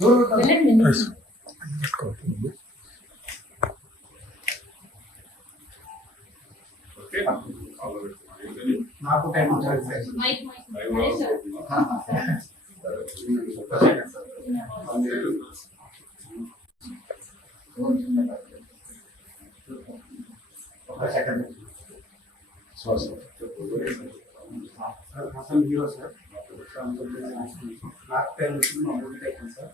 నాకు టైం అసలు hero sir నాకు టైం వచ్చింది మా మూవీ టైం సార్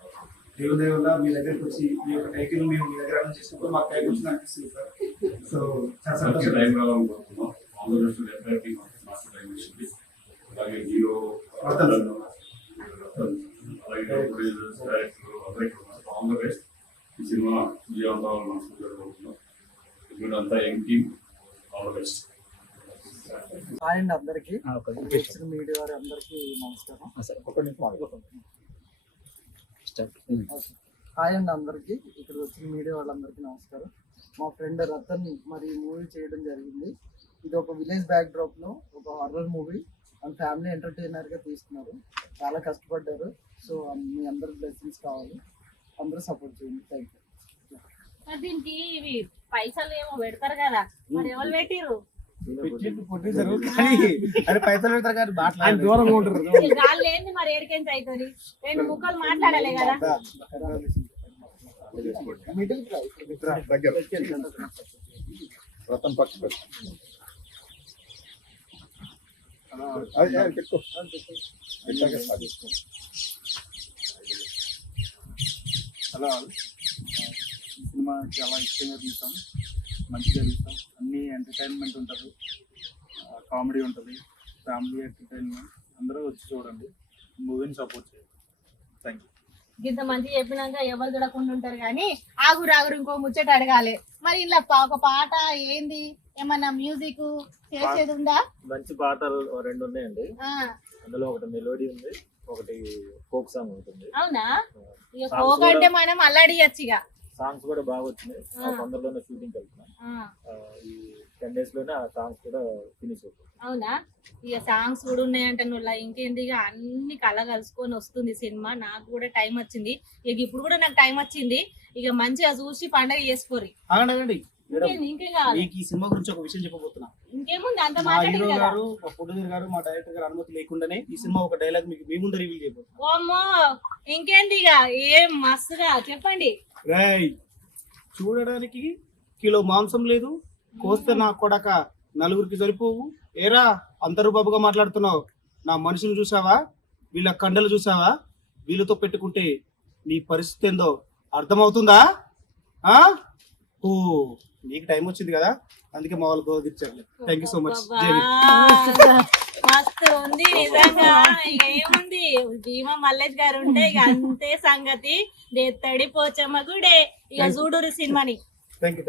దేవుదేవుల మీ దగ్గరకు వచ్చి మీ యొక్క టైటిల్ మేము మీ దగ్గర రన్ చేసినప్పుడు మాకు టైం వచ్చింది అనిపిస్తుంది సార్. సో చాలా సంతోషం. అలాగే హీరో ఆల్ ద బెస్ట్. ఈ సినిమా విజయవంతం మనసుకుంటున్నాం. అంతా young team, all the best. Hi అండి అందరికి, మీడియా వారి అందరికి నమస్కారం. హాయ్ అండి అందరికి, ఇక్కడ వచ్చిన మీడియా వాళ్ళందరికీ నమస్కారం. మా ఫ్రెండ్ రతన్ మరి మూవీ చేయడం జరిగింది. ఇది ఒక విలేజ్ బ్యాక్ డ్రాప్ లో ఒక horror movie and family entertainer గా తీస్తున్నారు. చాలా కష్టపడ్డారు. సో మీ అందరి బ్లెస్సింగ్స్ కావాలి, అందరూ సపోర్ట్ చేయండి. Thank you. దీనికి ఇవి పైసలు ఏమో పెడతారు కదా, మరి ఎవరు పెట్టిరు? పైసలు పెడతారు కానీ వాళ్ళు ఏంది మరి ఏడికెంత అవుతుంది? రెండు ముక్కలు మాట్లాడాలి కదా. హలో, సినిమా చాలా ఇష్టంగా తీసాం, మంచిగా తీసాం. అన్ని ఎంటర్టైన్మెంట్ ఉంటుంది, కామెడీ ఉంటుంది, ఫ్యామిలీ ఎంటర్టైన్మెంట్. అందరూ వచ్చి చూడండి, మూవీని సపోర్ట్ చేయండి. Thank you. ఇంత మంచి చెప్పినాక ఎవరు చూడకుండా ఉంటారు కానీ ఆగురు ఇంకో ముచ్చట అడగాలి. మరి ఇలా ఒక పాట ఏంది, ఏమన్నా మ్యూజిక్ చేసేది ఉందా? మంచి పాటలు రెండు ఉన్నాయండి. అందులో ఒకటి మెలోడీ ఉంది, ఒకటి ఫోక్ సాంగ్ ఉంటుంది. అవునా? ఇక ఫోక్ అంటే మనం అల్లాడియచ్చు. ఇక సాంగ్స్ కూడా బాగా వచ్చినాయి. తొందరలోనే షూటింగ్ వెళ్తున్నాం. ఈ 10 days లోనే ఆ సాంగ్స్ కూడా ఫినిష్ అవుతుంది. అవునా? ఇక సాంగ్స్ కూడా ఉన్నాయంటే నువ్వు ఇంకేంది, ఇక అన్ని కళ కలుసుకొని వస్తుంది సినిమా. నాకు కూడా టైం వచ్చింది, ఇక ఇప్పుడు కూడా నాకు టైం వచ్చింది. ఇక మంచిగా చూసి పండగ చేసుకోరి. ఈ సినిమా గురించి ఒక విషయం చెప్పబోతున్నా. ఇంకేముంది, అంత మా హీరో గారు, మా ప్రొడ్యూసర్ గారు, మా డైరెక్టర్ గారు అనుమతి లేకుండానే ఈ సినిమా ఒక డైలాగ్ మీకు మీ ముందు రివీల్ చేయబోతున్నా. ఓమ్మో, ఇంకేంది, ఇక ఏం మస్తుగా చెప్పండి. రేయ్, చూడడానికి కిలో మాంసం లేదు, కోస్తే నా కొడక నలుగురికి సరిపోవు. ఏరా అంతరు బాబుగా మాట్లాడుతున్నావు? నా మనుషులు చూసావా? వీళ్ళ కండలు చూసావా? వీళ్ళతో పెట్టుకుంటే నీ పరిస్థితి ఏందో అర్థమవుతుందా? ఓ, నీకు టైం వచ్చింది కదా, అందుకే మా వాళ్ళు గోదిచ్చారు. Thank you so much. మస్తు ఉంది నిజంగా. ఇక ఏముంది, భీమా మల్లేష్ గారు ఉంటే ఇక అంతే సంగతి. దేత్తడి పోచమ్మ గుడే. ఇక చూడురు సినిమాని. Thank you.